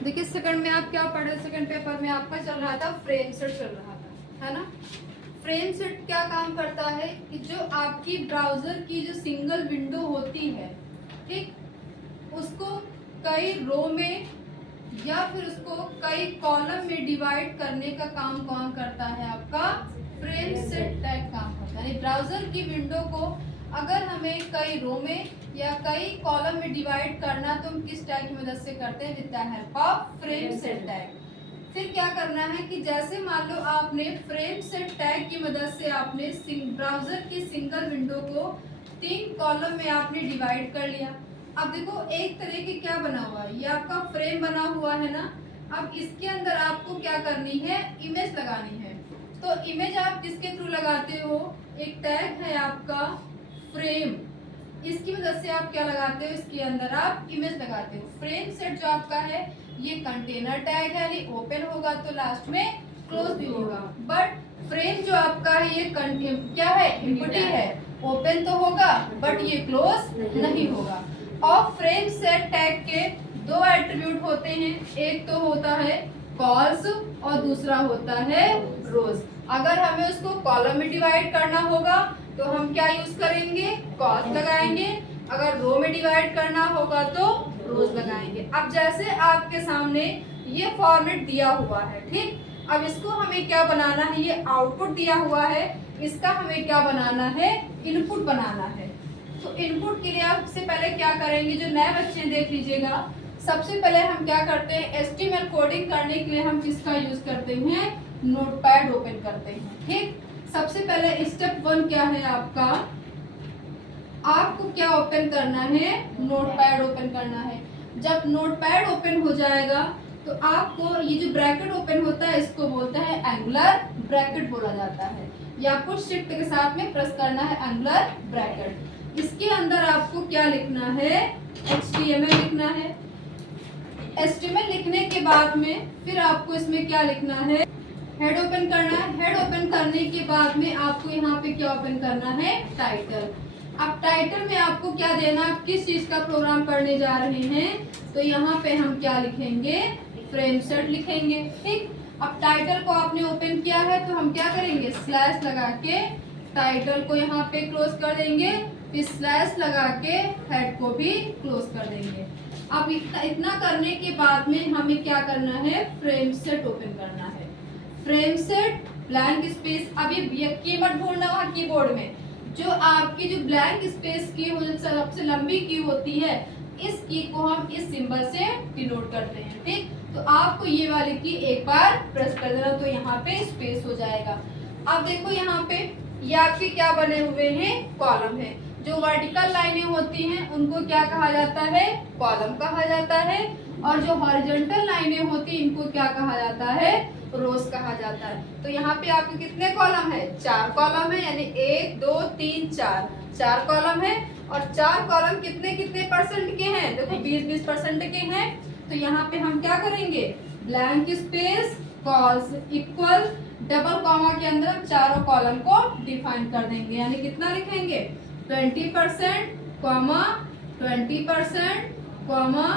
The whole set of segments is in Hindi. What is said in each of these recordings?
देखिए सेकंड में आप क्या पढ़े, सेकंड पेपर में आपका चल रहा था फ्रेम सेट चल रहा था, है ना। फ्रेम सेट क्या काम करता है कि जो आपकी ब्राउजर की जो सिंगल विंडो होती है, ठीक, उसको कई रो में या फिर उसको कई कॉलम में डिवाइड करने का काम कौन करता है, आपका फ्रेम सेट टैग काम करता है। ब्राउजर की विंडो को अगर हमें कई रो में या कई कॉलम में डिवाइड करना तो हम किस टैग की मदद से करते हैं, with the help of frame set tag. फिर क्या करना है कि जैसे मान लो आपने फ्रेम सेट टैग की मदद से आपने ब्राउजर की सिंगल विंडो को 3 कॉलम में आपने डिवाइड कर लिया। अब देखो एक तरह के क्या बना हुआ है, ये आपका फ्रेम बना हुआ है ना। अब इसके अंदर आपको क्या करनी है, इमेज लगानी है। तो इमेज आप किसके थ्रू लगाते हो, एक टैग है आपका फ्रेम, इसकी मदद से आप क्या लगाते हो, इसके अंदर आप इमेज लगाते हो। फ्रेम सेट जो आपका है ये कंटेनर टैग है, यानी ओपन होगा तो लास्ट में क्लोज भी होगा। बट फ्रेम जो आपका है ये क्या है, एम्प्टी है, ओपन तो होगा बट ये क्लोज नहीं होगा। और फ्रेम सेट टैग के 2 एट्रीब्यूट होते हैं, एक तो होता है कॉल्स और दूसरा होता है रोज। अगर हमें उसको कॉलम में डिवाइड करना होगा तो हम क्या यूज करेंगे, कॉल्स लगाएंगे। अगर रो में डिवाइड करना होगा तो रोज लगाएंगे। अब जैसे आपके सामने ये फॉर्मेट दिया हुआ है, ठीक, अब इसको हमें क्या बनाना है, ये आउटपुट दिया हुआ है, इसका हमें क्या बनाना है, इनपुट बनाना है। तो इनपुट के लिए आपसे पहले क्या करेंगे, जो नए बच्चे देख लीजिएगा, सबसे पहले हम क्या करते हैं, HTML कोडिंग करने के लिए हम किसका यूज करते हैं, नोटपैड ओपन करते हैं। ठीक, सबसे पहले स्टेप 1 क्या है आपका, आपको क्या ओपन करना है, नोटपैड ओपन करना है। जब नोटपैड ओपन हो जाएगा तो आपको ये जो ब्रैकेट ओपन होता है इसको बोलता है एंगुलर ब्रैकेट बोला जाता है। या आपको शिफ्ट के साथ में प्रेस करना है एंगुलर ब्रैकेट। इसके अंदर आपको क्या लिखना है, HTML लिखना है। HTML लिखने के बाद में फिर आपको इसमें क्या लिखना है, हेड ओपन करना है। हेड ओपन करने के बाद में आपको यहाँ पे क्या ओपन करना है, टाइटल। अब टाइटल में आपको क्या देना, आप किस चीज का प्रोग्राम करने जा रहे हैं, तो यहाँ पे हम क्या लिखेंगे, फ्रेम सेट लिखेंगे। ठीक, अब टाइटल को आपने ओपन किया है तो हम क्या करेंगे, स्लैश लगा के टाइटल को यहाँ पे क्लोज कर देंगे, फिर स्लैश लगा के हेड को भी क्लोज कर देंगे। अब इतना करने के बाद में हमें क्या करना है, फ्रेम सेट ओपन करना है। फ्रेम सेट ब्लैंक स्पेस, अभी की मत भूलना वहाँ कीबोर्ड में जो आपकी जो ब्लैंक स्पेस की सबसे लंबी की होती है, इस की को हम इस सिंबल से डिनोट करते हैं। ठीक, तो आपको ये वाली की एक बार प्रेस कर देना तो यहाँ पे स्पेस हो जाएगा। अब देखो यहाँ पे ये आपके क्या बने हुए हैं, कॉलम है। जो वर्टिकल लाइनें होती हैं उनको क्या कहा जाता है, कॉलम कहा जाता है। और जो हॉरिजॉन्टल लाइनें होती हैं इनको क्या कहा जाता है, रोज कहा जाता है। तो यहाँ पे आपके कितने कॉलम है, 4 कॉलम है, यानी 1 2 3 4, 4 कॉलम है। और 4 कॉलम कितने कितने परसेंट के हैं, देखो 20-20% के हैं। तो यहाँ पे हम क्या करेंगे, blank space calls equal double comma के अंदर हम चारों कॉलम को डिफाइन कर देंगे, यानी कितना लिखेंगे, 20% कॉमा 20% कॉमा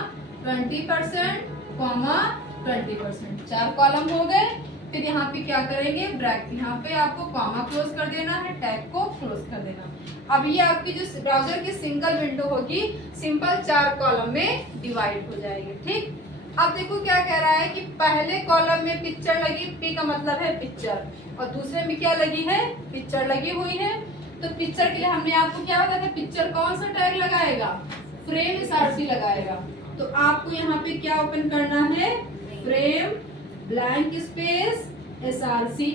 20% कॉमा 20%, 4 कॉलम हो गए। फिर यहाँ पे क्या करेंगे, ब्रैकेट, यहाँ पे आपको कॉमा क्लोज कर देना है, टैग को क्लोज कर देना। अब ये आपकी जो ब्राउजर की सिंगल विंडो होगी सिंपल 4 कॉलम में डिवाइड हो जाएगी। ठीक, अब देखो क्या कह रहा है कि पहले कॉलम में पिक्चर लगी, पी का मतलब है पिक्चर, और दूसरे में क्या लगी है, पिक्चर लगी हुई है। तो पिक्चर के लिए हमने आपको क्या बताया था, पिक्चर कौन सा टैग लगाएगा, फ्रेम SRC लगाएगा। तो आपको यहाँ पे क्या ओपन करना है, frame blank space SRC।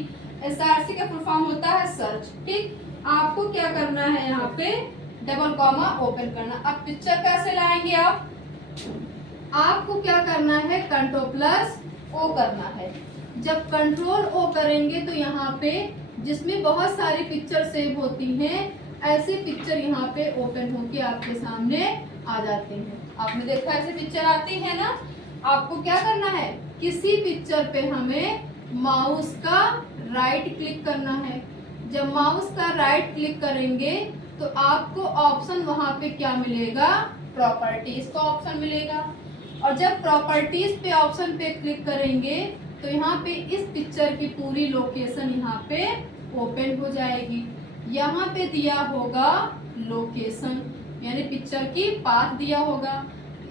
SRC का फुल फॉर्म होता है सर्च। ठीक, आपको क्या करना है, यहाँ पे डबल कॉमा ओपन करना। अब पिक्चर कैसे लाएंगे आप, आपको क्या करना है, Ctrl+O करना है। जब Ctrl+O करेंगे तो यहाँ पे जिसमें बहुत सारी पिक्चर सेव होती हैं, ऐसे पिक्चर यहाँ पे ओपन होके आपके सामने आ जाते हैं। आपने देखा ऐसे पिक्चर आती है ना। आपको क्या करना है, किसी पिक्चर पे हमें माउस का राइट क्लिक करना है। जब माउस का राइट क्लिक करेंगे तो आपको ऑप्शन वहां पे क्या मिलेगा, प्रॉपर्टीज का ऑप्शन मिलेगा। और जब प्रॉपर्टीज पे ऑप्शन पे क्लिक करेंगे तो यहाँ पे इस पिक्चर की पूरी लोकेशन यहाँ पे ओपन हो जाएगी। यहाँ पे दिया होगा लोकेशन, यानी पिक्चर की पाथ दिया होगा।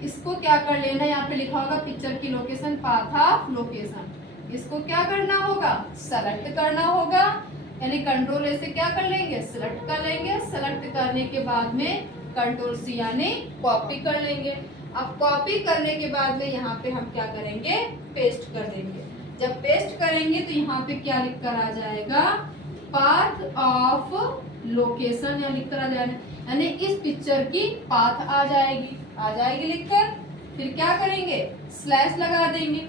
इसको क्या कर लेना, यहाँ पे लिखा होगा पिक्चर की लोकेशन, पाथ ऑफ लोकेशन। इसको क्या करना होगा, सेलेक्ट करना होगा, यानी कंट्रोल ए से क्या कर लेंगे, सेलेक्ट कर लेंगे। सेलेक्ट करने के बाद में कंट्रोल सी यानी कॉपी कर लेंगे। अब कॉपी करने के बाद में यहाँ पे हम क्या करेंगे, पेस्ट कर देंगे। जब पेस्ट करेंगे तो यहाँ पे क्या लिख कर आ जाएगा, पाथ ऑफ लोकेशन या लिख कर आ जाएगा, यानी इस पिक्चर की पाथ आ जाएगी लिखकर। फिर क्या करेंगे, स्लैश लगा देंगे।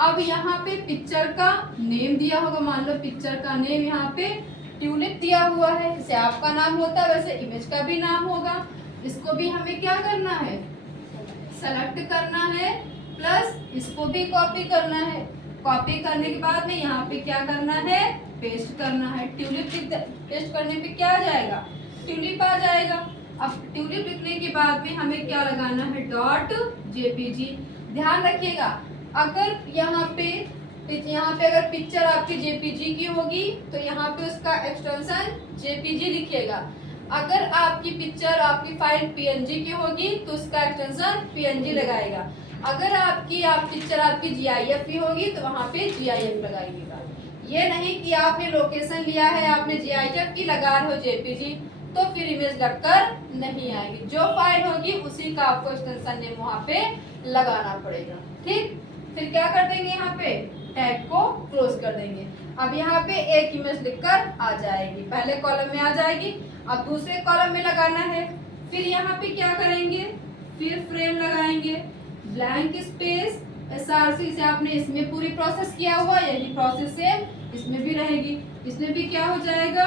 अब यहाँ पे पिक्चर का नेम दिया होगा, मान लो पिक्चर का नेम यहाँ पे ट्यूलिप दिया हुआ है, जैसे आपका नाम होता है वैसे इमेज का भी नाम होगा। इसको भी हमें क्या करना है, सेलेक्ट करना है, प्लस इसको भी कॉपी करना है। कॉपी करने के बाद में यहाँ पे क्या करना है, पेस्ट करना है। ट्यूलिप पेस्ट करने पे क्या आ जाएगा, ट्यूलिप आ जाएगा। अब ट्यूलिप लिखने के बाद में हमें क्या लगाना है, डॉट जेपीजी। ध्यान रखिएगा, अगर यहाँ पे अगर पिक्चर आपकी जेपीजी की होगी तो यहाँ पे उसका एक्सटेंशन जेपीजी लिखिएगा। अगर आपकी पिक्चर आपकी फाइल पीएनजी की होगी तो उसका एक्सटेंशन पीएनजी लगाएगा। अगर आपकी पिक्चर आपकी जीआईएफ की होगी तो वहाँ पे जीआईएफ लगाइएगा। ये नहीं कि आपने लोकेशन लिया है, आपने जीआईएफ की लगा रहे हो जेपीजी, तो फिर इमेज लगकर नहीं आएगी। जो फाइल होगी उसी का आपको एक्सटेंशन नेम वहाँ पे लगाना पड़ेगा। ठीक, फिर क्या कर देंगे, यहाँ पे टैग को क्लोज कर देंगे। अब यहाँ पे एक इमेज लिखकर आ जाएगी, पहले कॉलम में आ जाएगी, अब दूसरे कॉलम में लगाना है। फिर यहाँ पे क्या करेंगे, फिर फ्रेम लगाएंगे, ब्लैंक स्पेस एसआरसी से आपने इसमें पूरी प्रोसेस किया हुआ, यही प्रोसेस सेम इसमें भी रहेगी। इसमें भी क्या हो जाएगा,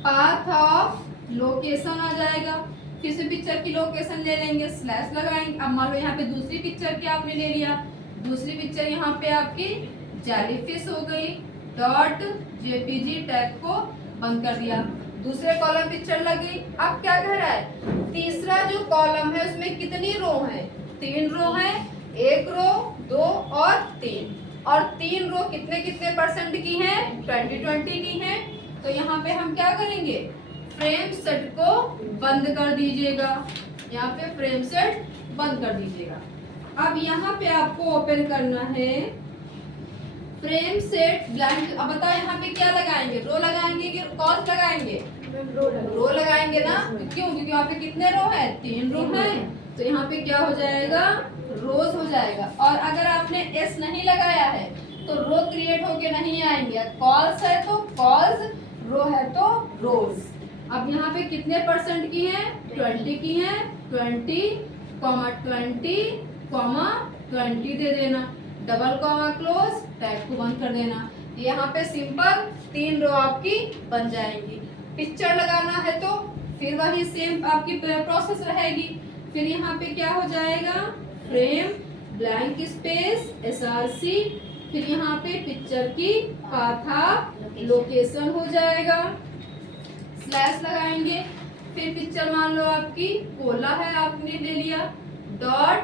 पाथ ऑफ लोकेशन आ जाएगा। फिर से पिक्चर की लोकेशन ले लेंगे, स्लैश लगाएंगे। अब मान लो यहाँ पे दूसरी पिक्चर की आपने ले लिया, दूसरी पिक्चर यहाँ पे आपकी जेलीफिश हो गई, डॉट जेपीजी टैग को बंद कर दिया। दूसरे कॉलम पिक्चर लगी। अब क्या कह रहा है, तीसरा जो कॉलम है उसमें कितनी रो है, 3 रो है, 1 रो 2 और 3, और 3 रो कितने कितने परसेंट की है, 20-20 की है। तो यहाँ पे हम क्या करेंगे, फ्रेम सेट को बंद कर दीजिएगा, यहाँ पे फ्रेम सेट बंद कर दीजिएगा। अब यहाँ पे आपको ओपन करना है फ्रेम सेट ब्लैंक। अब बताओ यहाँ पे क्या लगाएंगे, रो लगाएंगे कि कॉस्ट लगाएंगे, रो लगाएंगे ना। क्यों, क्योंकि यहाँ पे कितने रो है, 3 रो है, तो यहाँ पे क्या हो जाएगा, रोज हो जाएगा। और अगर आपने एस नहीं लगाया है तो रो क्रिएट होके नहीं आएंगे। कॉल्स है तो कॉल्स, रो है तो रोज। अब यहाँ पे कितने परसेंट की है, 20 की है, 20,20,20 दे देना, डबल कॉमा क्लोज, टैग को बंद कर देना। यहाँ पे सिंपल 3 रो आपकी बन जाएंगी। पिक्चर लगाना है तो फिर वही सेम आपकी प्रोसेस रहेगी। फिर यहाँ पे क्या हो जाएगा, फ्रेम ब्लैंक स्पेस एसआरसी, फिर यहाँ पे पिक्चर की पाथ लोकेशन हो जाएगा, स्लैश लगाएंगे। फिर पिक्चर मान लो आपकी कोला है, आपने ले लिया, डॉट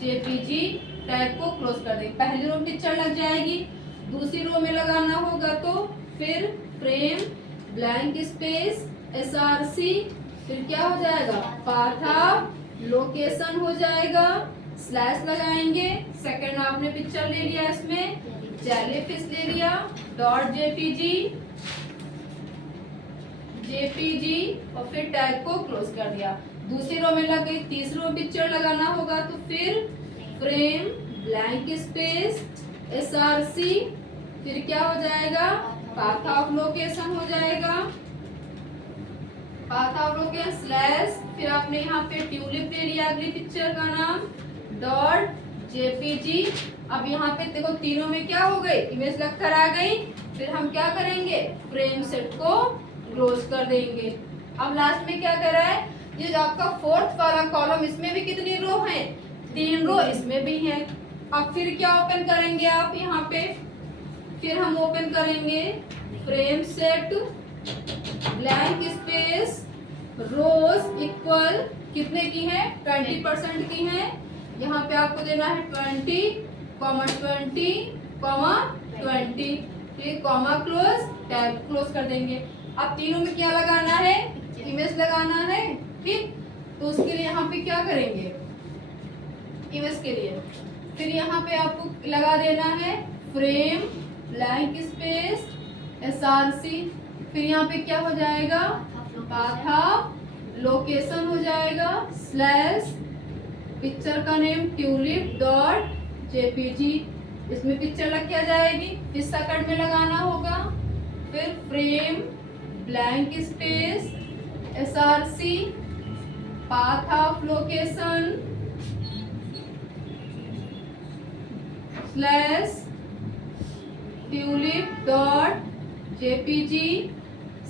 जेपीजी टैग को क्लोज कर देंगे। पहली रो पिक्चर लग जाएगी, दूसरी रो में लगाना होगा तो फिर फ्रेम ब्लैंक स्पेस एसआरसी, फिर क्या हो जाएगा, पाथ लोकेशन हो जाएगा, स्लैश लगाएंगे। सेकंड आपने पिक्चर ले लिया, इसमें जेलीफिश ले लिया, डॉट जेपीजी और फिर टैग को क्लोज कर दिया। दूसरी रो में लग गई, तीसरी रो पिक्चर लगाना होगा तो फिर फ्रेम ब्लैंक स्पेस एसआरसी, फिर क्या हो जाएगा, पाथ ऑफ लोकेशन हो जाएगा, पाथ ऑफ लोकेशन स्लैश, फिर आपने यहाँ पे ट्यूलिप ले लिया अगली पिक्चर का नाम, डॉट जेपीजी। अब यहाँ पे देखो तीनों में क्या हो गई, इमेज लगकर आ गई। फिर हम क्या करेंगे, फ्रेम सेट को क्लोज कर देंगे। अब लास्ट में क्या कर रहा है, ये जो आपका फोर्थ वाला कॉलम, इसमें भी कितनी रो है, 3 रो इसमें भी है। अब फिर क्या ओपन करेंगे आप यहाँ पे, फिर हम ओपन करेंगे फ्रेम सेट ब्लैंक स्पेस रोज इक्वल कितने की है, 20% की है, यहाँ पे आपको देना है 20, 20, फिर कॉमा क्लोज, टैब क्लोज कर देंगे। अब तीनों में क्या लगाना है, इमेज लगाना है, ठीक। तो उसके लिए यहाँ पे क्या करेंगे, इमेज के लिए फिर यहाँ पे आपको लगा देना है फ्रेम ब्लैंक स्पेस SRC, फिर यहाँ पे क्या हो जाएगा, पाथ ऑफ लोकेशन हो जाएगा स्लैश पिक्चर का नेम tulip.jpg, इसमें पिक्चर लग के आ जाएगी, इस सेकंड में लगाना होगा। फिर frame blank space SRC path of location slash tulip.jpg,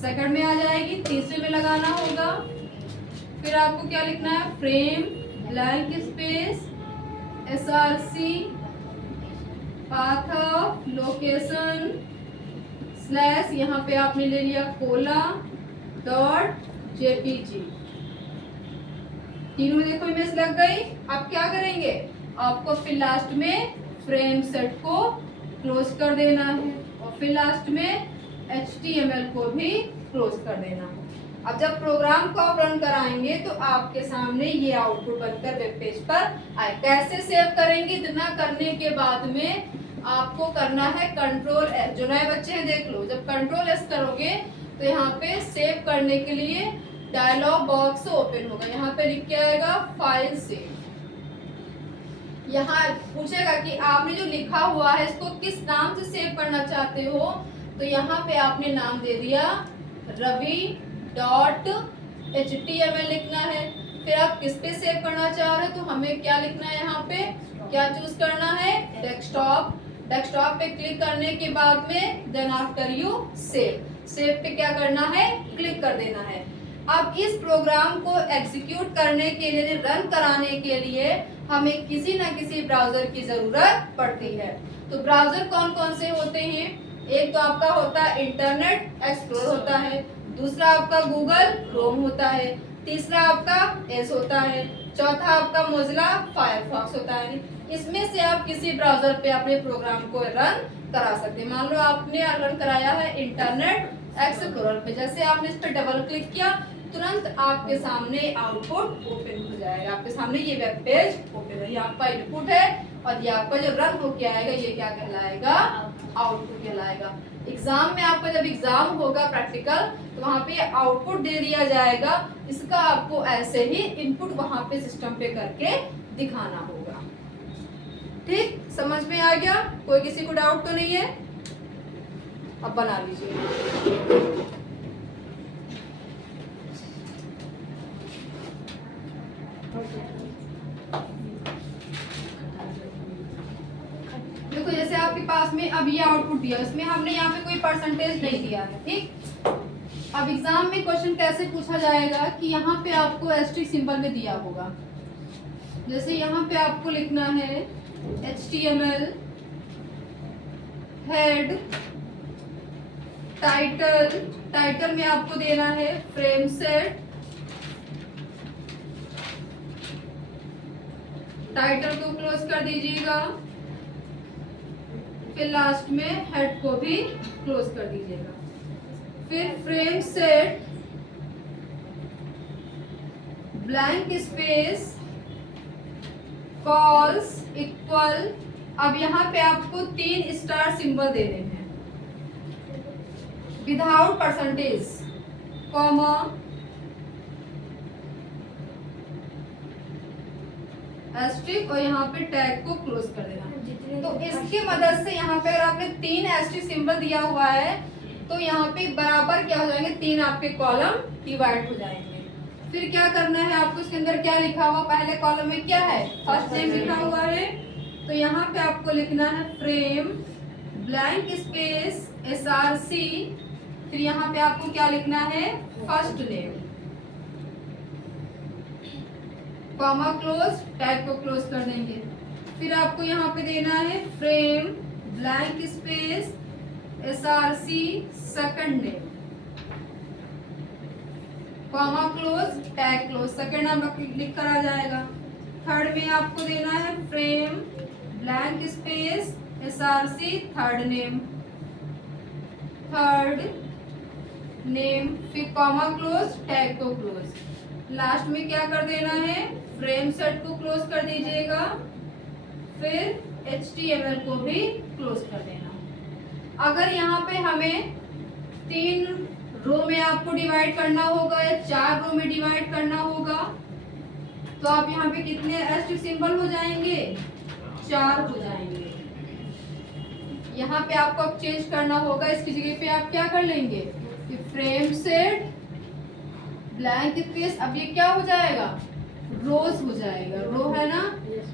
second में आ जाएगी, तीसरे में लगाना होगा। फिर आपको क्या लिखना है, frame blank space SRC path of location slash यहाँ पे आपने ले लिया cola.jpg। तीनों में देखो इमेज लग गई। अब क्या करेंगे, आपको फिर लास्ट में फ्रेम सेट को क्लोज कर देना है और फिर लास्ट में HTML को भी क्लोज कर देना है। अब जब प्रोग्राम को आप रन कराएंगे तो आपके सामने ये आउटपुट बनकर वेब पेज पर आए। कैसे सेव करेंगे, इतना करने के बाद में आपको करना है Ctrl+S। जो नए बच्चे हैं देख लो, जब Ctrl+S करोगे तो यहाँ पे सेव करने के लिए डायलॉग बॉक्स ओपन होगा। यहाँ पे लिख के आएगा फाइल सेव। यहाँ पूछेगा कि आपने जो लिखा हुआ है इसको किस नाम से सेव करना चाहते हो, तो यहाँ पे आपने नाम दे दिया ravi.html लिखना है। फिर आप किस पे सेव करना चाह रहे हो, तो हमें क्या लिखना है, यहाँ पे क्या चूज करना है, डेस्कटॉप। डेस्कटॉप पे क्लिक करने के बाद में देन आफ्टर यू सेव पे क्या करना है, क्लिक कर देना है। अब इस प्रोग्राम को एग्जीक्यूट करने के लिए, रन कराने के लिए हमें किसी न किसी ब्राउजर की जरूरत पड़ती है। तो ब्राउजर कौन कौन से होते हैं, एक तो आपका होता है इंटरनेट एक्सप्लोरर होता है, दूसरा आपका गूगल क्रोम होता है, तीसरा आपका एज होता है, चौथा आपका मोजिला फायरफॉक्स होता है। इसमें से आप किसी ब्राउजर पे अपने प्रोग्राम को रन करा सकते हैं। मान लो आपने रन कराया है इंटरनेट एक्सप्लोरर पे, जैसे आपने इस पर डबल क्लिक किया तुरंत आपके सामने आउटपुट ओपन हो जाएगा। आपके सामने ये वेब पेज ओपन है, ये आपका इनपुट है और ये आपका जो रन होके आएगा ये क्या कहलाएगा, आउटपुट कहलाएगा। एग्जाम में आपका जब एग्जाम होगा प्रैक्टिकल तो वहाँ पे आउटपुट दे दिया जाएगा, इसका आपको ऐसे ही इनपुट वहाँ पे सिस्टम पे करके दिखाना होगा। ठीक, समझ में आ गया, कोई किसी को डाउट तो नहीं है, अब बना लीजिए। देखो जैसे आपके पास में अब ये आउटपुट दिया, इसमें हमने यहाँ पे कोई परसेंटेज नहीं दिया है, ठीक। अब एग्जाम में क्वेश्चन कैसे पूछा जाएगा कि यहाँ पे आपको एस्टेरिस्क सिंबल में दिया होगा, जैसे यहाँ पे आपको लिखना है HTML हेड टाइटल में आपको देना है फ्रेम सेट, टाइटल को क्लोज कर दीजिएगा, फिर लास्ट में हेड को भी क्लोज कर दीजिएगा। फिर frame set blank space calls equal, अब यहाँ पे आपको 3 स्टार सिंबल देने हैं विदाउट परसेंटेज, कॉमा, एस्ट्रिक और यहाँ पे टैग को क्लोज कर देना। तो इसकी मदद से यहाँ पे अगर आपने 3 एस्ट्रिक सिंबल दिया हुआ है तो यहाँ पे बराबर क्या हो जाएंगे, 3 आपके कॉलम डिवाइड हो जाएंगे। फिर क्या करना है आपको, इसके अंदर क्या लिखा हुआ, पहले कॉलम में क्या है, फर्स्ट नेम लिखा हुआ है, तो यहाँ पे आपको लिखना है फ्रेम ब्लैंक स्पेस SRC, फिर यहाँ पे आपको क्या लिखना है, first name, comma close, tag को क्लोज कर देंगे। फिर आपको यहाँ पे देना है frame blank space SRC second name, comma close, tag close, second नाम लिख कर आ जाएगा। थर्ड में आपको देना है frame blank space SRC third name, फिर कॉमा क्लोज, टैग को क्लोज। लास्ट में क्या कर देना है, फ्रेम सेट को क्लोज कर दीजिएगा, फिर HTML को भी क्लोज कर देना। अगर यहाँ पे हमें 3 रो में आपको डिवाइड करना होगा या 4 रो में डिवाइड करना होगा, तो आप यहाँ पे कितने एस्टेरिस्क सिंबल हो जाएंगे, 4 हो जाएंगे। यहाँ पे आपको अब चेंज करना होगा, इसकी जगह पे आप क्या कर लेंगे कि फ्रेम सेट ब्लैंक स्पेस, अब ये क्या हो जाएगा, रोज हो जाएगा, रो है ना।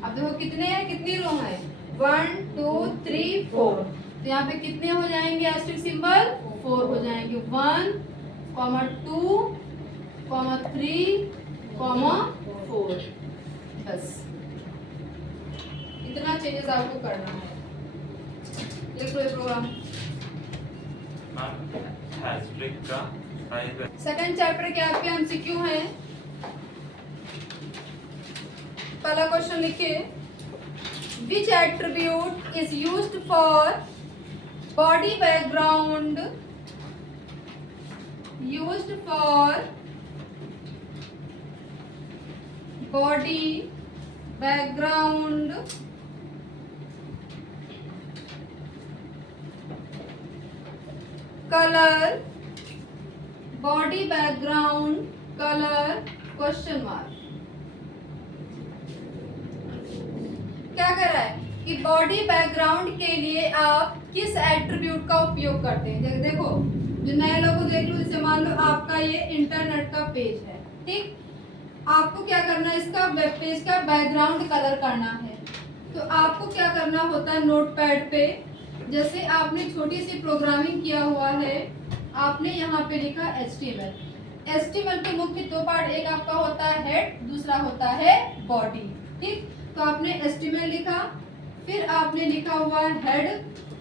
अब देखो कितने हैं, कितनी रो है, 1 2 3 4, तो यहाँ पे कितने हो जाएंगे एस्टेरिस्क सिंबल, 4 हो जाएंगे, 1 2 3 4। बस इतना चेंजेस आपको करना है। लिख लो ये प्रोग्राम। सेकंड चैप्टर के आपके MCQ है। पहला क्वेश्चन लिखिए, which attribute is used for body background, used for body background colour, body background colour question mark. क्या कर रहा है कि बॉडी बैकग्राउंड के लिए आप किस एट्रीब्यूट का उपयोग करते हैं। देखो जो नए लोगों देख लो, जैसे मान लो आपका ये इंटरनेट का पेज है, ठीक, आपको क्या करना है, इसका वेब पेज का बैकग्राउंड कलर करना है। तो आपको क्या करना होता है, नोटपैड पे जैसे आपने छोटी सी प्रोग्रामिंग किया हुआ है, आपने यहाँ पे लिखा HTML के मुख्य 2 पार्ट, एक आपका होता है हेड, दूसरा होता है बॉडी, ठीक। तो आपने HTML लिखा, फिर आपने लिखा हुआ है हेड,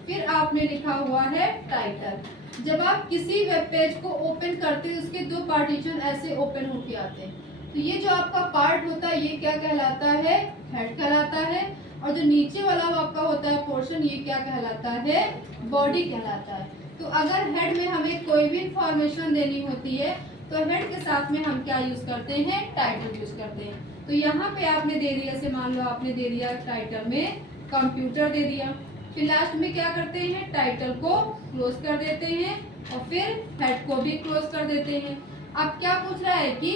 फिर आपने लिखा हुआ है टाइटल। जब आप किसी वेब पेज को ओपन करते हैं, उसके 2 पार्टीशन ऐसे ओपन होके आते हैं। तो ये जो आपका पार्ट होता है ये क्या कहलाता है, हेड कहलाता है, और जो नीचे वाला आपका होता है पोर्शन, ये क्या कहलाता है, बॉडी कहलाता है। तो अगर हेड में हमें कोई भी इंफॉर्मेशन देनी होती है तो हेड के साथ में हम क्या यूज करते हैं, टाइटल यूज करते हैं। तो यहाँ पे आपने दे दिया, जैसे मान लो आपने दे दिया टाइटल में कंप्यूटर दे दिया, फिर लास्ट में क्या करते हैं, टाइटल को क्लोज कर देते हैं और फिर हेड को भी क्लोज कर देते हैं। अब क्या पूछ रहा है कि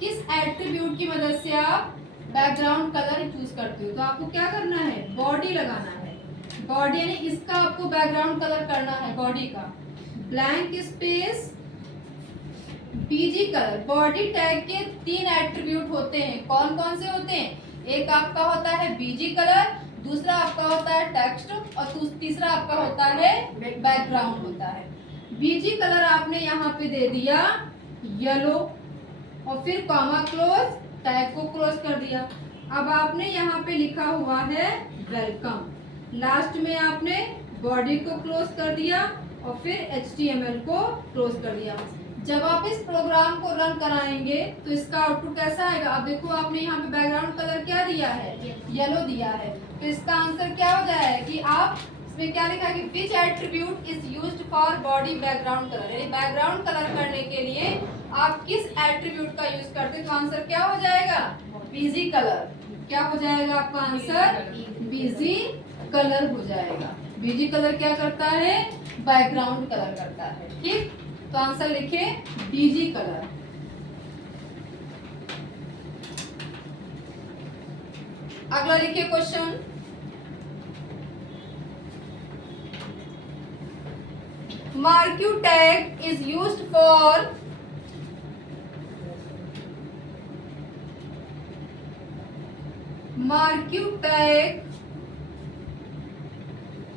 किस एट्रीब्यूट की मदद से आप बैकग्राउंड कलर चूज करते हो। तो आपको क्या करना है, बॉडी लगाना है, बॉडी यानी इसका आपको बैकग्राउंड कलर करना है, बॉडी का blank space BG colour. Body tag के 3 एट्रीब्यूट होते हैं, कौन कौन से होते हैं, एक आपका होता है BG कलर, दूसरा आपका होता है टेक्स्ट और तीसरा आपका होता है बैकग्राउंड होता है। BG कलर आपने यहाँ पे दे दिया येलो और फिर कॉमा क्लोज, टैग को क्लोज कर दिया। अब आपने यहाँ पे लिखा हुआ है वेलकम, लास्ट में आपने बॉडी को क्लोज कर दिया और फिर HTML को क्लोज कर दिया। जब आप इस प्रोग्राम को रन कराएंगे तो इसका आउटपुट कैसा आएगा। अब देखो आपने यहाँ पे बैकग्राउंड कलर क्या दिया है, येलो दिया है, तो इसका आंसर क्या हो जाएगा कि आप इसमें क्या लिखा है कि which attribute is used for body background colour, यानी बैकग्राउंड कलर करने के लिए आप किस एट्रीब्यूट का यूज करते हैं। तो आंसर क्या हो जाएगा, BG कलर। क्या हो जाएगा आपका आंसर, BG कलर हो जाएगा। BG कलर क्या करता है, बैकग्राउंड कलर करता है, ठीक। तो आंसर लिखे BG कलर। अगला लिखिए question, marquee tag is used for marquee tag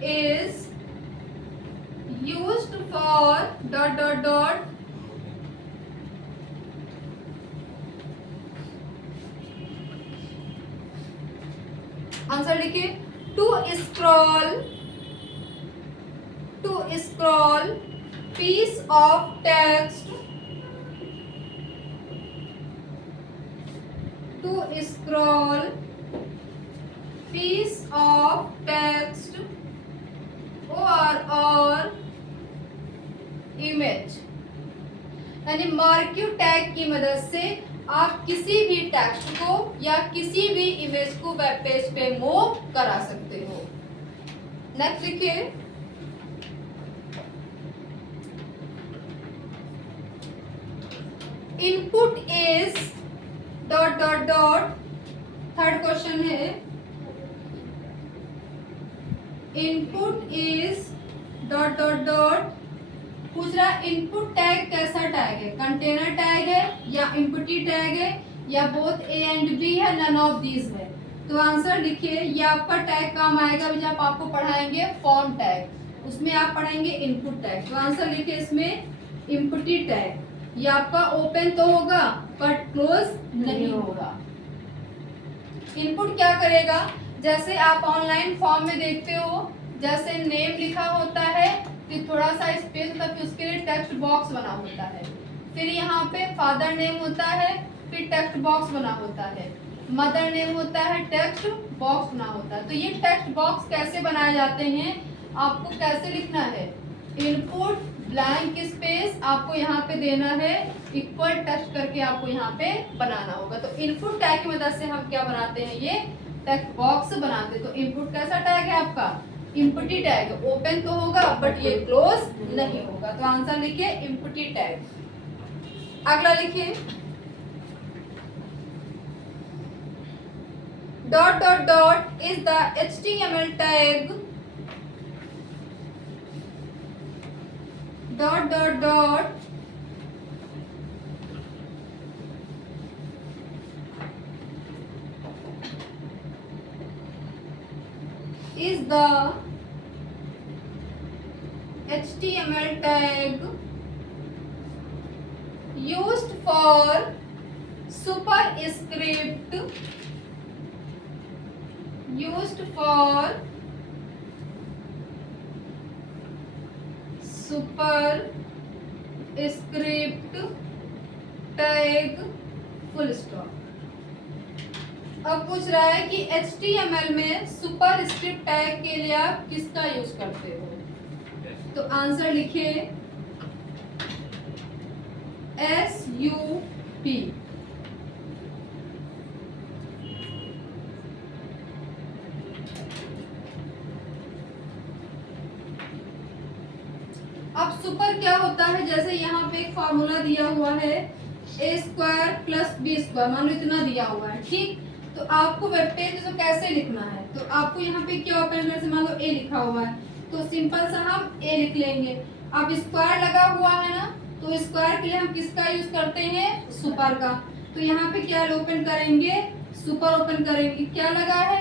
is used for ... answer लिखिए, to scroll piece of text, to scroll piece of text or image, यानी मार्क्यू टैग की मदद से आप किसी भी टेक्स्ट को या किसी भी इमेज को वेब पेज पे मूव करा सकते हो। नेक्स्ट लिखिए, input is dot dot dot, third question है, input is dot dot dot, पूछ रहा इनपुट टैग कैसा टैग है, कंटेनर टैग है या इम्पटी टैग है या बोथ ए एंड बी है, नन ऑफ दीज है। तो आंसर लिखिए, ये आपका टैग काम आएगा जब आपको पढ़ाएंगे फॉर्म टैग, उसमें आप पढ़ेंगे इनपुट टैग। तो आंसर लिखिए इसमें इम्पटी टैग, ये आपका ओपन तो होगा बट क्लोज नहीं होगा। इनपुट क्या करेगा, जैसे आप ऑनलाइन फॉर्म में देखते हो, जैसे नेम लिखा होता है, फिर थोड़ा सा स्पेस होता है, फिर उसके लिए टेक्स्ट बॉक्स बना होता है, फिर यहाँ पे फादर नेम होता है, फिर टेक्स्ट बॉक्स बना होता है, मदर नेम होता है, टेक्स्ट बॉक्स बना होता है। तो ये टेक्स्ट बॉक्स कैसे बनाए जाते हैं, आपको कैसे लिखना है, इनपुट ब्लैंक स्पेस आपको यहाँ पे देना है, इक्वल टेक्स्ट करके आपको यहाँ पे बनाना होगा। तो इनपुट टैग की मदद से हम क्या बनाते हैं, ये टेक्स्ट बॉक्स बनाते हैं। तो इनपुट कैसा टैग है आपका, इम्पटी टैग, ओपन तो होगा बट ये क्लोज नहीं होगा। तो आंसर लिखिए इम्पटी टैग। अगला लिखिए, dot dot dot is the HTML tag, dot dot dot is the HTML tag used for superscript, used for superscript tag full stop। अब पूछ रहा है कि HTML में सुपरस्क्रिप्ट टैग के लिए आप किसका यूज करते हो, तो आंसर लिखिए SUP। अब सुपर क्या होता है, जैसे यहाँ पे एक फॉर्मूला दिया हुआ है A² + B², मान लो इतना दिया हुआ है, ठीक। तो आपको वेब पेज तो कैसे लिखना है, तो आपको यहाँ पे क्या ओपन करना है, मान लो ए लिखा हुआ है तो सिंपल सा हम ए लिख लेंगे। अब स्क्वायर लगा हुआ है ना, तो स्क्वायर के लिए हम किसका यूज करते हैं, सुपर का। तो यहाँ पे क्या ओपन करेंगे, सुपर ओपन करेंगे, क्या लगा है,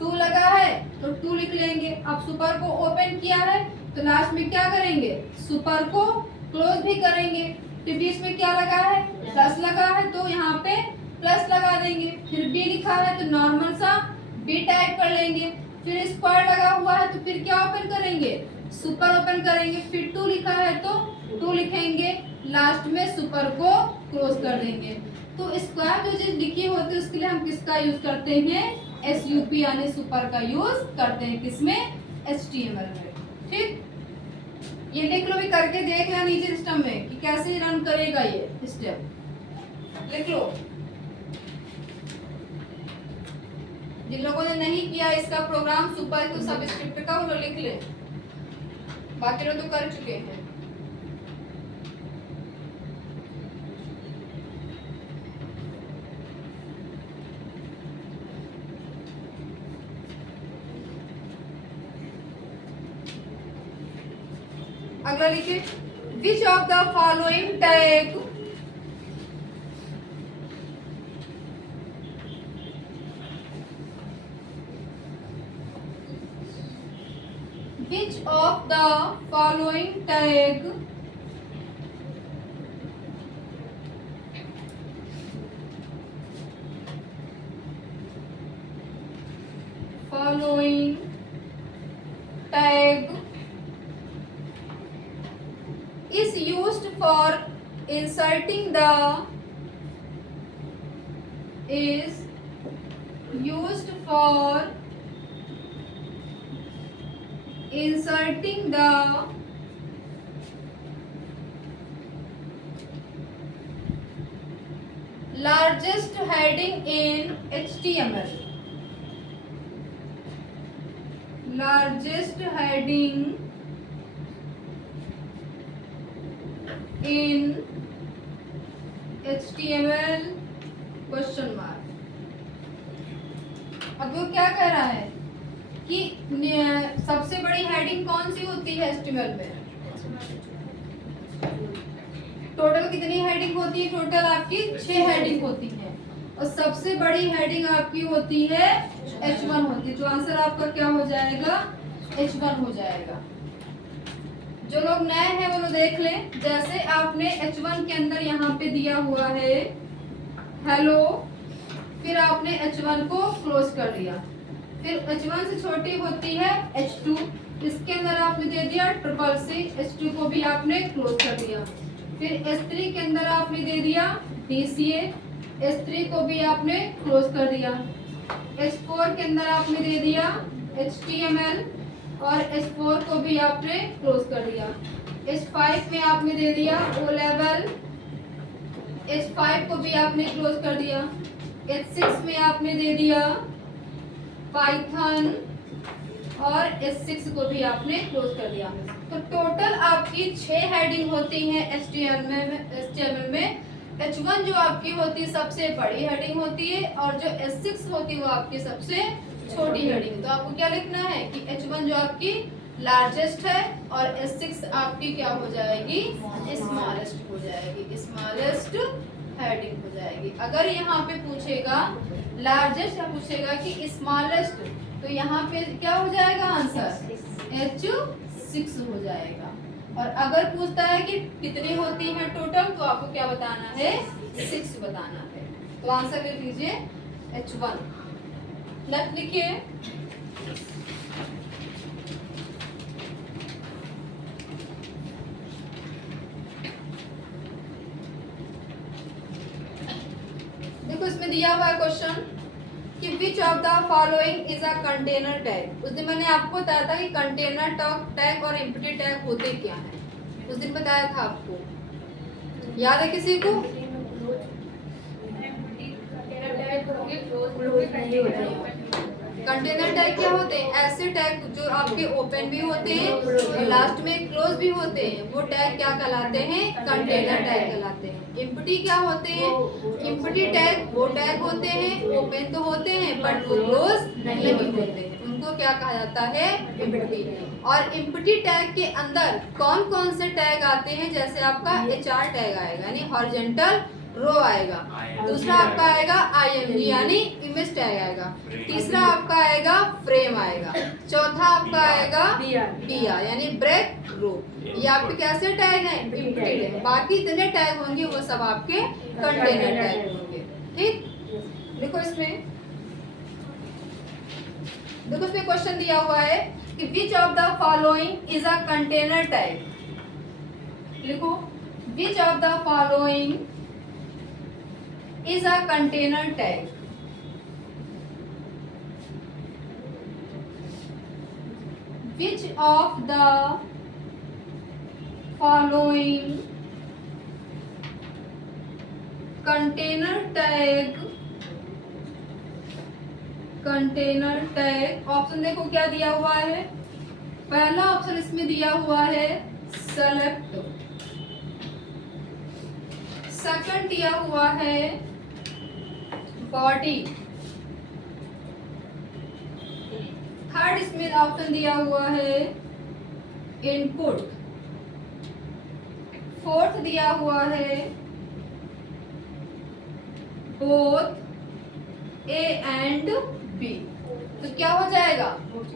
2 लगा है तो 2 लिख लेंगे। अब सुपर को ओपन किया है तो लास्ट में क्या करेंगे, सुपर को क्लोज भी करेंगे। तो बीच में क्या लगा है, प्लस लगा है तो यहाँ पे प्लस लगा देंगे। फिर बी लिखा है तो नॉर्मल सा बी टाइप कर लेंगे। फिर स्क्वायर लगा हुआ है तो फिर क्या ओपन करेंगे, सुपर ओपन करेंगे। फिर 2 लिखा है तो 2 लिखेंगे, लास्ट में सुपर को क्लोज कर देंगे। तो स्क्वायर जो चीज लिखी होती है उसके लिए हम किसका यूज करते हैं, SUP यानी सुपर का यूज करते हैं, किसमें, HTML में। ठीक, ये लिख लो, भी करके देख लेना नीचे सिस्टम में कि कैसे रन करेगा ये स्टेप, लिख लो। जिन लोगों ने नहीं किया इसका प्रोग्राम सुपर को सबस्क्रिप्ट का, वो लिख ले, बाकी लोग तो कर चुके हैं। अगला लिखिए, विच of the following tag which of the following tag is used for inserting the is used for inserting the largest heading in HTML. Largest heading in HTML question mark. अब वो क्या कह रहा है कि सबसे बड़ी हेडिंग कौन सी होती है HTML में? टोटल कितनी हेडिंग होती है? टोटल आपकी 6 हेडिंग होती है और सबसे बड़ी हेडिंग आपकी होती है H1 होती है। जो आंसर आपका क्या हो जाएगा? H1 हो जाएगा। जो लोग नए हैं वो लोग देख लें। जैसे आपने H1 के अंदर यहाँ पे दिया हुआ है हेलो, फिर आपने H1 को क्लोज कर दिया, फिर H1 से छोटी होती है H2, इसके अंदर आपने दे दिया CCC, H2 को भी आपने क्लोज कर दिया, फिर S3 के अंदर आपने दे दिया DCA, S3 को भी आपने क्लोज कर दिया, H4 के अंदर आपने दे दिया HTML और H4 को भी आपने क्लोज कर दिया, H5 में आपने दे दिया O लेवल, H5 को भी आपने क्लोज कर दिया, H6 में आपने दे दिया पाइथन और S6 को भी आपने क्लोज कर दिया। तो टोटल आपकी 6 हेडिंग होती है HTML में। H1 जो आपकी होती है सबसे बड़ी हेडिंग होती है और जो S6 होती है वो आपकी सबसे छोटी हेडिंग। तो आपको क्या लिखना है कि H1 जो आपकी लार्जेस्ट है और S6 आपकी क्या हो जाएगी? स्मॉलेस्ट हो जाएगी, स्मॉलेस्ट हेडिंग हो जाएगी। अगर यहाँ पे पूछेगा लार्जेस्ट या पूछेगा कि स्मॉलेस्ट, तो यहाँ पे क्या हो जाएगा आंसर? H6 हो जाएगा। और अगर पूछता है कि कितनी होती है टोटल, तो आपको क्या बताना है? 6 बताना है। तो आंसर लिख लीजिए H1। नेक्स्ट लिखिए देखो, इसमें दिया हुआ है क्वेश्चन कि which of the following is a container tag. उस दिन मैंने आपको बताया था कि कंटेनर टैग और एम्प्टी टैग होते क्या हैं। उस दिन बताया था आपको, याद है किसी को? कंटेनर टैग क्या होते हैं? ऐसे टैग जो आपके ओपन भी होते हैं और लास्ट में क्लोज भी होते हैं, वो टैग क्या कहलाते हैं? कंटेनर टैग कहलाते हैं। एम्प्टी क्या होते हैं? एम्प्टी टैग वो टैग होते हैं, ओपन तो होते हैं बट वो क्लोज नहीं होते हैं, उनको क्या कहा जाता है? एम्प्टी। और एम्प्टी टैग के अंदर कौन कौन से टैग आते हैं? जैसे आपका HR टैग आएगा यानी हॉरिजॉन्टल रो आएगा, दूसरा आपका आएगा IMG यानी इमेज टैग आएगा, तीसरा आपका आएगा फ्रेम आएगा, चौथा आपका आएगा BR यानी ब्रेक रो। ये आपके कैसे टैग हैं? Empty tag. बाकी जितने टैग होंगे वो सब आपके कंटेनर टैग होंगे। ठीक, देखो इसमें क्वेश्चन दिया हुआ है कि which of the following is a container tag. लिखो, which of the following is a container tag। Which of the following container tag option देखो क्या दिया हुआ है। पहला ऑप्शन इसमें दिया हुआ है सेलेक्ट, सेकंड दिया हुआ है बॉडी, थर्ड इसमें ऑप्शन दिया हुआ है इनपुट, फोर्थ दिया हुआ है बोथ ए एंड बी। तो क्या हो जाएगा?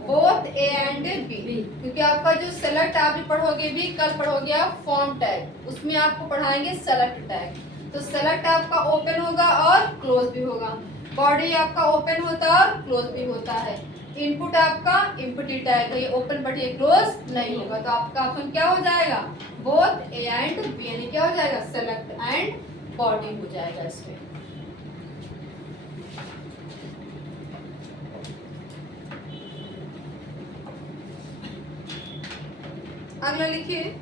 बोथ ए एंड बी, क्योंकि आपका जो सेलेक्ट आप भी पढ़ोगे भी, कल पढ़ोगे आप फॉर्म टैग, उसमें आपको पढ़ाएंगे सेलेक्ट टैग। तो सेलेक्ट आपका ओपन होगा और क्लोज भी होगा, बॉडी आपका ओपन होता है और क्लोज भी होता है, इनपुट आपका इम्प्टी टैग है, ये ओपन बट ये क्लोज नहीं होगा। तो आपका ऑप्शन क्या हो जाएगा? बोथ ए एंड बी यानी क्या हो जाएगा? सेलेक्ट एंड बॉडी हो जाएगा इसमें। अगला लिखिए,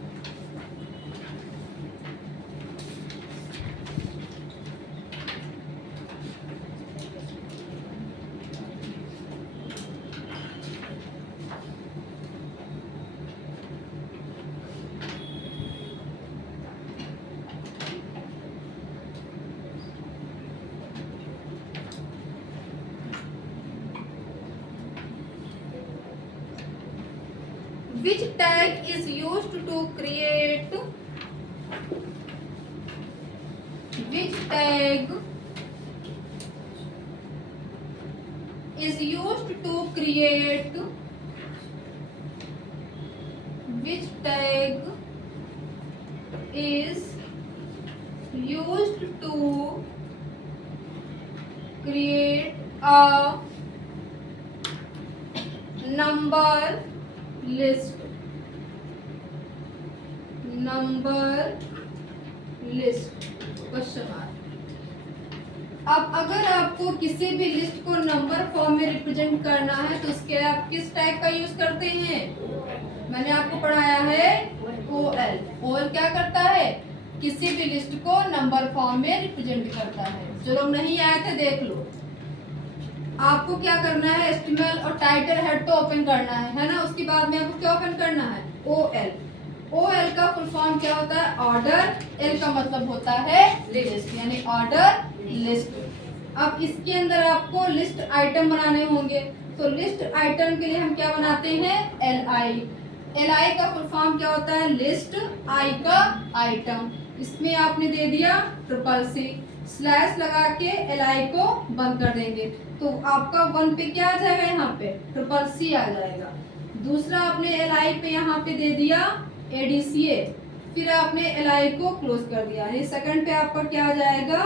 which tag is used to create, which tag is used to create, which tag is used to create a number list, number list, question mark. अब अगर आपको किसी भी लिस्ट को नंबर फॉर्म में रिप्रेजेंट करना है तो उसके लिए आप किस टैग का यूज करते हैं? मैंने आपको पढ़ाया है OL। OL क्या करता है? किसी भी लिस्ट को नंबर फॉर्म में रिप्रेजेंट करता है। जो लोग नहीं आए थे देख लो। आपको क्या करना है? एस्टिमल और टाइटल हेड तो ओपन करना है ना? उसके बाद में आपको क्या ओपन करना है? OL। OL का फुल फॉर्म क्या होता है? ऑर्डर। L का मतलब होता है लिस्ट, यानी ऑर्डर लिस्ट। अब इसके अंदर आपको लिस्ट आइटम बनाने होंगे, तो लिस्ट आइटम के लिए हम क्या बनाते हैं? LI। LI का फुल फॉर्म क्या होता है? लिस्ट, I का आइटम। इसमें आपने दे दिया CCC, स्लैश लगा के LI को बंद कर देंगे तो आपका 1 पे क्या आ जाएगा? यहाँ पे CCC आ जाएगा। दूसरा आपने LI पे यहाँ पे दे दिया ADCA, फिर आपने LI को क्लोज कर दिया, यानी सेकंड पे आपका क्या आ जाएगा?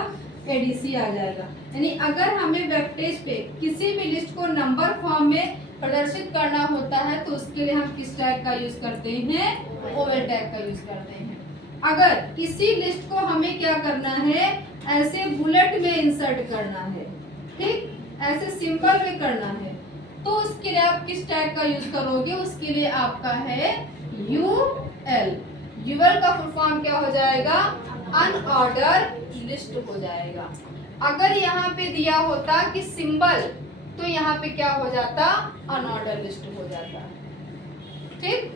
ADC आ जाएगा। यानी अगर हमें वेब पेज पे किसी भी लिस्ट को नंबर फॉर्म में प्रदर्शित करना होता है तो उसके लिए हम किस टैग का यूज करते हैं? OL टैग का यूज करते हैं। अगर इसी लिस्ट को हमें क्या करना है? ऐसे बुलेट में इंसर्ट करना है, ठीक, ऐसे सिंपल में करना है, तो उसके लिए आप किस टैग का यूज करोगे? उसके लिए आपका है UL। UL का फुल फॉर्म क्या हो जाएगा? अनऑर्डर लिस्ट हो जाएगा। अगर यहाँ पे दिया होता कि सिंबल तो यहाँ पे क्या हो जाता? अनऑर्डर लिस्ट हो जाता, ठीक।